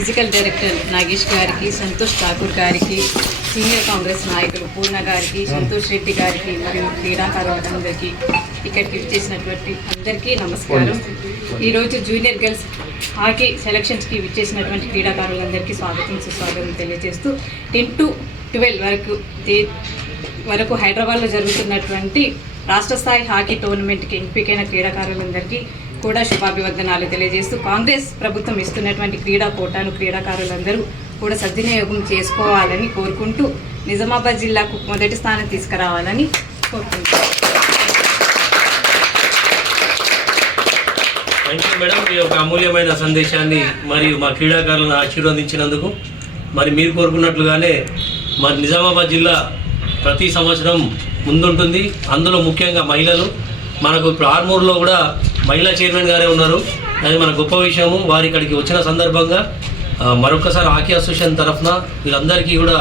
Physical director Nagesh గారికి, సంతోష్ ఠాకూర్ గారికి, senior Congress నాయకులు పూర్ణ గారికి, సంతోష్ రెడ్డి గారికి మరియు క్రీడాకారులందరికీ ఇక్కడికి విచ్చేసినటువంటి అందరికీ నమస్కారం. ఈరోజు జూనియర్ గర్ల్స్ హాకీ సెలక్షన్స్కి విచ్చేసినటువంటి క్రీడాకారులందరికీ స్వాగతం సుస్వాగతం తెలియజేస్తూ 10 to 12 వరకు హైదరాబాద్లో జరుగుతున్నటువంటి రాష్ట్ర స్థాయి హాకీ టోర్నమెంట్కి ఎంపికైన క్రీడాకారులందరికీ కూడా శుభాభివందనాలు తెలియజేస్తూ కాంగ్రెస్ ప్రభుత్వం ఇస్తున్నటువంటి క్రీడా కోటాను క్రీడాకారులందరూ కూడా సద్వినియోగం చేసుకోవాలని కోరుకుంటూ నిజామాబాద్ జిల్లాకు మొదటి స్థానం తీసుకురావాలని కోరుకుంటున్నాను. థ్యాంక్ యూ మేడం, మీ యొక్క అమూల్యమైన సందేశాన్ని మరియు మా క్రీడాకారులను ఆశీర్వదించినందుకు. మరి మీరు కోరుకున్నట్లుగానే మరి నిజామాబాద్ జిల్లా ప్రతి సంవత్సరం ముందుంటుంది. అందులో ముఖ్యంగా మహిళలు మనకు ఇప్పుడు ఆర్మూర్లో కూడా మహిళా చైర్మన్ గారే ఉన్నారు. అది మన గొప్ప విషయము. వారి ఇక్కడికి వచ్చిన సందర్భంగా మరొకసారి హాకీ అసోసియేషన్ తరఫున వీళ్ళందరికీ కూడా